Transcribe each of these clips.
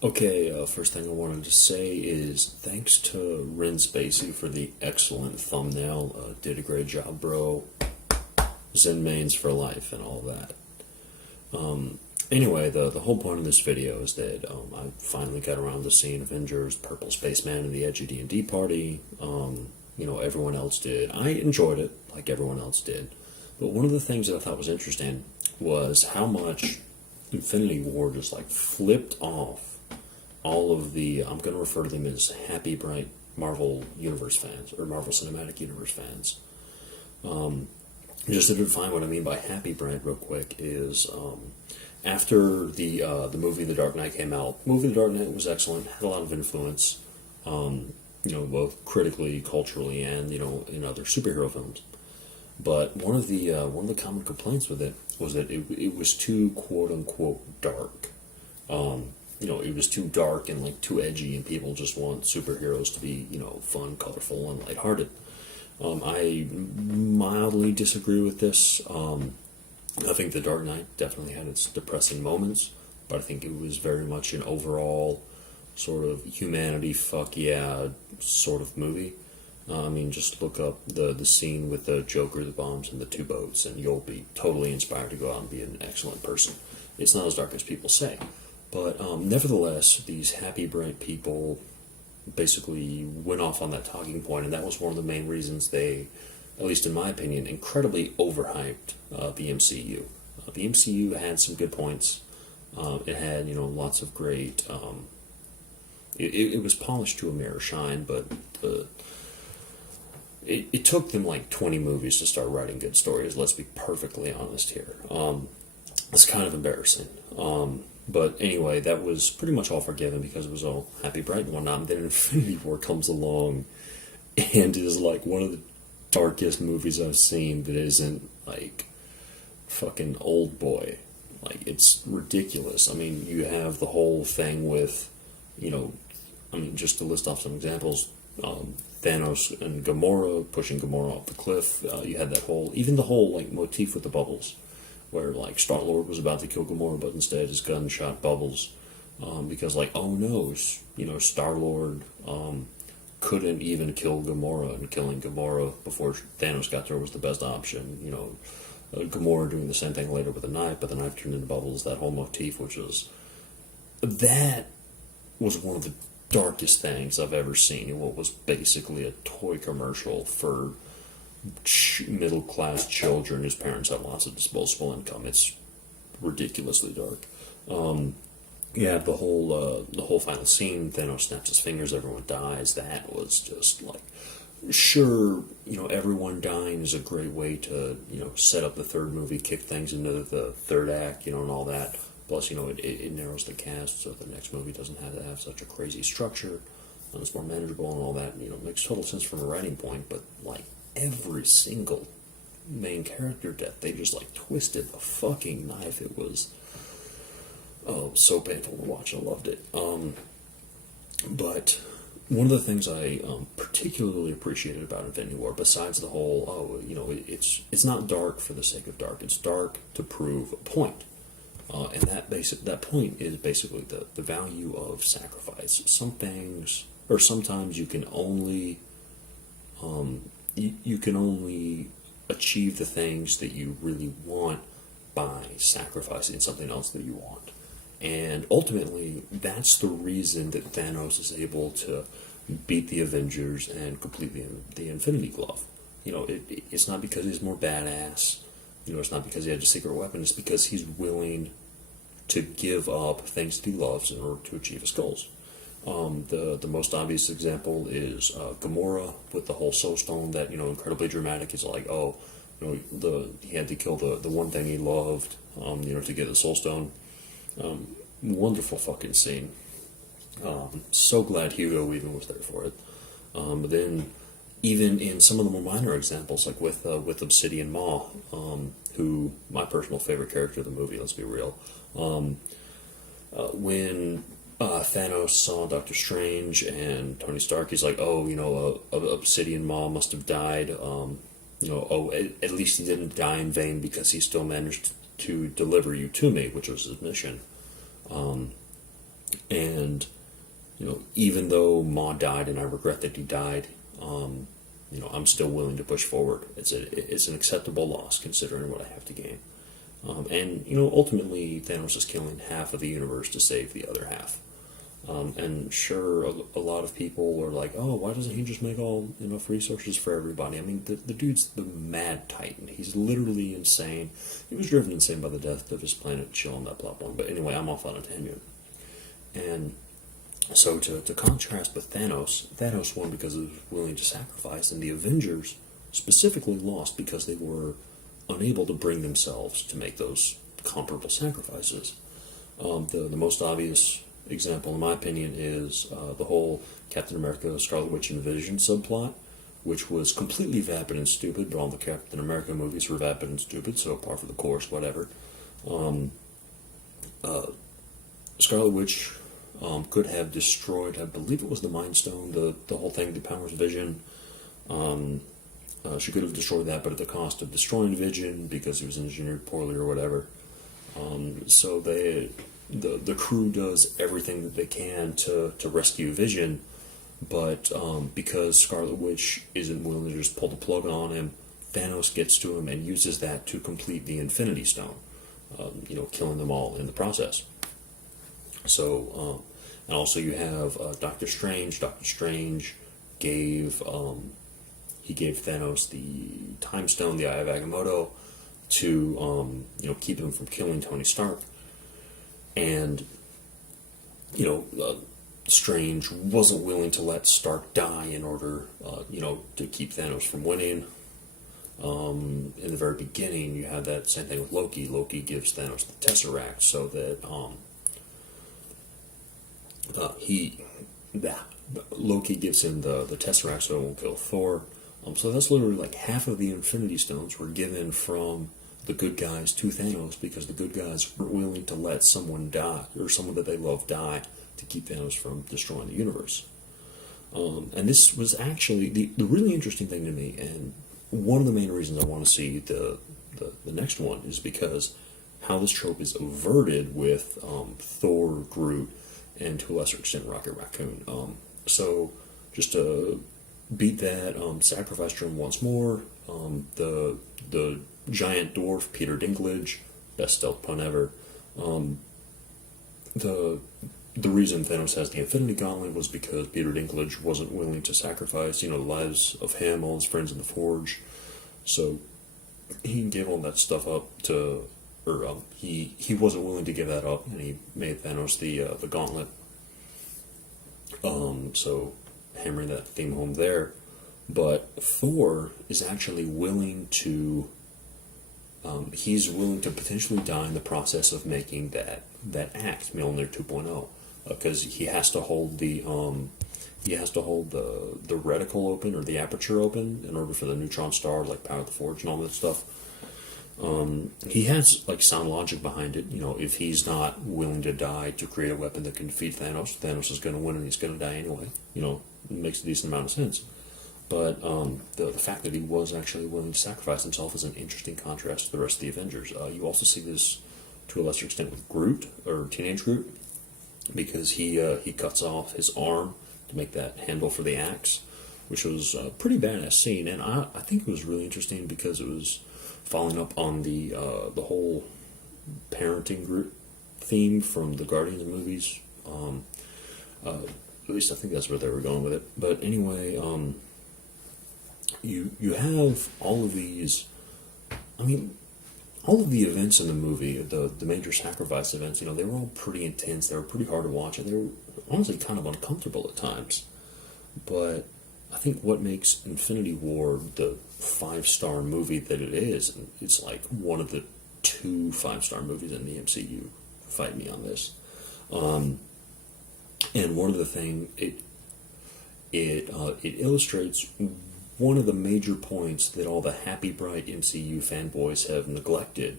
Okay, first thing I wanted to say is thanks to Ren Spacey for the excellent thumbnail. Did a great job, bro. Zen mains for life and all that. Anyway, the whole point of this video is that I finally got around to seeing Avengers, Purple Spaceman, and the Edgy D&D party. Everyone else did. I enjoyed it, like everyone else did. But one of the things that I thought was interesting was how much Infinity War just like flipped off all of the, I'm going to refer to them as happy, bright Marvel Universe fans, or Marvel Cinematic Universe fans. Just to define what I mean by happy, bright real quick is after the movie The Dark Knight came out, movie The Dark Knight was excellent, had a lot of influence, both critically, culturally, and, in other superhero films. But one of the common complaints with it was that it was too quote unquote dark. It was too dark and like too edgy, and people just want superheroes to be fun, colorful, and lighthearted. I mildly disagree with this. I think The Dark Knight definitely had its depressing moments, but I think it was very much an overall sort of humanity fuck yeah sort of movie. Just look up the scene with the Joker, the bombs, and the two boats, and you'll be totally inspired to go out and be an excellent person. It's not as dark as people say. But nevertheless, these happy, bright people basically went off on that talking point, and that was one of the main reasons they, at least in my opinion, incredibly overhyped the MCU. The MCU had some good points. It had, lots of great... It was polished to a mirror shine, but it took them like 20 movies to start writing good stories, let's be perfectly honest here. It's kind of embarrassing. But anyway, that was pretty much all forgiven because it was all happy, bright, and whatnot. And then Infinity War comes along and is like one of the darkest movies I've seen that isn't like fucking Old Boy. Like, it's ridiculous. You have the whole thing with, just to list off some examples, Thanos and Gamora pushing Gamora off the cliff. You had even the whole like motif with the bubbles, where like Star-Lord was about to kill Gamora, but instead his gun shot Bubbles, because like, oh no, Star-Lord couldn't even kill Gamora, and killing Gamora before Thanos got to her was the best option. Gamora doing the same thing later with a knife, but the knife turned into Bubbles. That whole motif, that was one of the darkest things I've ever seen in what was basically a toy commercial for middle-class children whose parents have lots of disposable income. It's ridiculously dark. Yeah, the whole final scene, Thanos snaps his fingers, everyone dies. That was just like, sure, everyone dying is a great way to, set up the third movie, kick things into the third act, and all that. Plus, it narrows the cast, so the next movie doesn't have to have such a crazy structure. And it's more manageable and all that. Makes total sense from a writing point, but like, every single main character death, they just like twisted the fucking knife. It was so painful to watch. I loved it. But one of the things I particularly appreciated about Infinity War, besides the whole it's not dark for the sake of dark, it's dark to prove a point. And that point is basically the value of sacrifice. Some things, or sometimes you can only you can only achieve the things that you really want by sacrificing something else that you want. And ultimately, that's the reason that Thanos is able to beat the Avengers and complete the Infinity Glove. It's not because he's more badass. It's not because he had a secret weapon. It's because he's willing to give up things that he loves in order to achieve his goals. The most obvious example is Gamora with the whole Soul Stone. That incredibly dramatic. It's like, he had to kill the one thing he loved, to get the Soul Stone. Wonderful fucking scene. So glad Hugo Weaving was there for it. But then, even in some of the more minor examples, like with Obsidian Maw, who my personal favorite character of the movie. Let's be real. When Thanos saw Doctor Strange and Tony Stark, he's like, Obsidian Maw must have died. At least he didn't die in vain because he still managed to deliver you to me, which was his mission. And even though Ma died, and I regret that he died, I'm still willing to push forward. It's an acceptable loss considering what I have to gain. And ultimately, Thanos is killing half of the universe to save the other half. And sure, a lot of people are like, "Oh, why doesn't he just make enough resources for everybody?" I mean, the dude's the mad titan. He's literally insane. He was driven insane by the death of his planet Chill on that plot one. But anyway, I'm off on a tangent. And so to contrast with Thanos won because he was willing to sacrifice, and the Avengers specifically lost because they were unable to bring themselves to make those comparable sacrifices. The most obvious example, in my opinion, is the whole Captain America, Scarlet Witch, and Vision subplot, which was completely vapid and stupid, but all the Captain America movies were vapid and stupid, so par for the course, whatever. Scarlet Witch could have destroyed, I believe it was the Mind Stone, the whole thing, the powers Vision. She could have destroyed that, but at the cost of destroying Vision because he was engineered poorly or whatever. So the crew does everything that they can to rescue Vision, but because Scarlet Witch isn't willing to just pull the plug on him, Thanos gets to him and uses that to complete the Infinity Stone, killing them all in the process. So, and also you have Doctor Strange. Doctor Strange gave Thanos the Time Stone, the Eye of Agamotto, to keep him from killing Tony Stark. And Strange wasn't willing to let Stark die in order to keep Thanos from winning. In the very beginning, you had that same thing with Loki. Loki gives Thanos the Tesseract so that Loki gives him the Tesseract so it won't kill Thor. So that's literally like half of the Infinity Stones were given from the good guys to Thanos because the good guys weren't willing to let someone die, or someone that they love die, to keep Thanos from destroying the universe. And this was actually the really interesting thing to me, and one of the main reasons I want to see the next one is because how this trope is averted with Thor, Groot, and to a lesser extent Rocket Raccoon. So just to beat that, sacrifice Germ once more. The giant dwarf Peter Dinklage, best stealth pun ever. The reason Thanos has the Infinity Gauntlet was because Peter Dinklage wasn't willing to sacrifice, the lives of him, all his friends in the Forge. So he gave all that stuff up he wasn't willing to give that up, and he made Thanos the Gauntlet. So hammering that theme home there. But Thor is actually willing to he's willing to potentially die in the process of making that axe, Mjolnir 2.0, because he has to hold the reticle open, or the aperture open, in order for the neutron star to power the forge and all that stuff. He has sound logic behind it. If he's not willing to die to create a weapon that can defeat Thanos is going to win and he's going to die anyway. It makes a decent amount of sense. But the fact that he was actually willing to sacrifice himself is an interesting contrast to the rest of the Avengers. You also see this to a lesser extent with Groot, or Teenage Groot, because he cuts off his arm to make that handle for the axe, which was a pretty badass scene. And I think it was really interesting because it was following up on the whole parenting Groot theme from the Guardians movies. At least I think that's where they were going with it. But anyway, you have all of these. I mean, all of the events in the movie, the major sacrifice events, they were all pretty intense. They were pretty hard to watch, and they were honestly kind of uncomfortable at times. But I think what makes Infinity War the 5-star movie that it is, and it's one of the 2 5-star movies in the MCU. Fight me on this. And one of the things it illustrates one of the major points that all the happy, bright MCU fanboys have neglected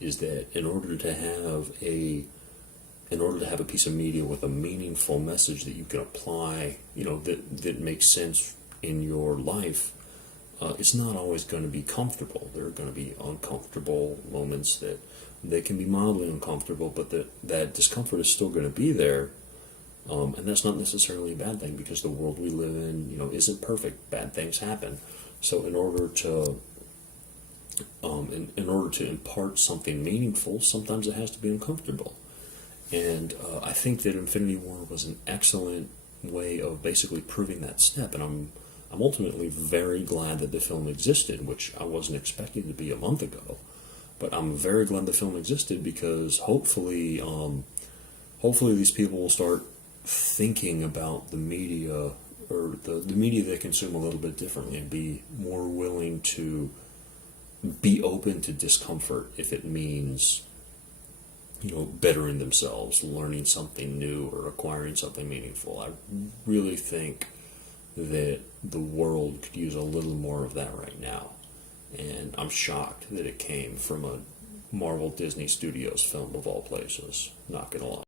is that in order to have a piece of media with a meaningful message that you can apply, that makes sense in your life, it's not always going to be comfortable. There are going to be uncomfortable moments that they can be mildly uncomfortable, but that discomfort is still going to be there. And that's not necessarily a bad thing because the world we live in, isn't perfect. Bad things happen. So in order to in order to impart something meaningful, sometimes it has to be uncomfortable. And I think that Infinity War was an excellent way of basically proving that step. And I'm ultimately very glad that the film existed, which I wasn't expecting to be a month ago. But I'm very glad the film existed because hopefully these people will start thinking about the media or the media they consume a little bit differently and be more willing to be open to discomfort if it means bettering themselves, learning something new, or acquiring something meaningful. I really think that the world could use a little more of that right now. And I'm shocked that it came from a Marvel Disney Studios film of all places. Not gonna lie.